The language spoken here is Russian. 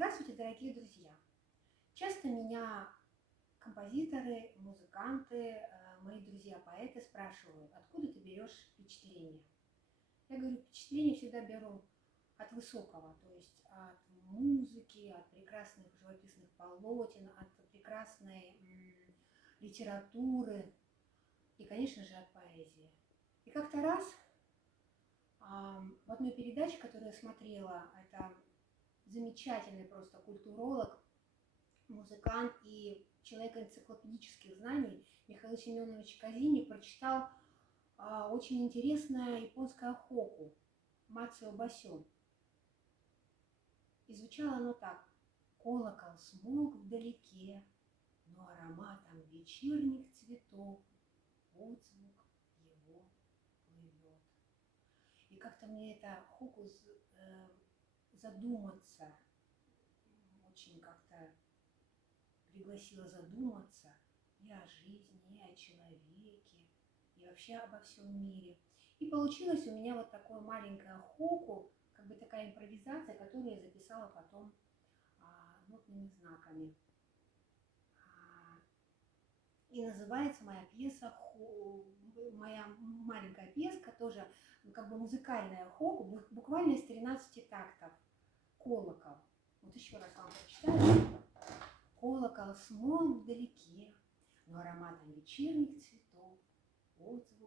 Здравствуйте, дорогие друзья! Часто меня композиторы, музыканты, мои друзья-поэты спрашивают, откуда ты берешь впечатление? Я говорю, впечатление всегда беру от высокого, то есть от музыки, от прекрасных живописных полотен, от прекрасной литературы и, конечно же, от поэзии. И как-то раз в одной передаче, которую я смотрела, это замечательный просто культуролог, музыкант и человек энциклопедических знаний Михаил Семенович Казиник прочитал очень интересное японское хоку «Мацуо Басё». И звучало оно так: «Колокол смолк вдалеке, но ароматом вечерних цветов отзвук его плывет». И как-то мне это хоку задуматься, очень как-то пригласила задуматься и о жизни, и о человеке, и вообще обо всем мире. И получилось у меня вот такое маленькое хоку, как бы такая импровизация, которую я записала потом нотными знаками. И называется моя пьеса, моя маленькая пьеска, тоже как бы музыкальная хоку, буквально из 13 тактов. Колокол. Вот еще раз вам прочитаю. Колокол смолк вдалеке, но ароматом вечерних цветов отзвук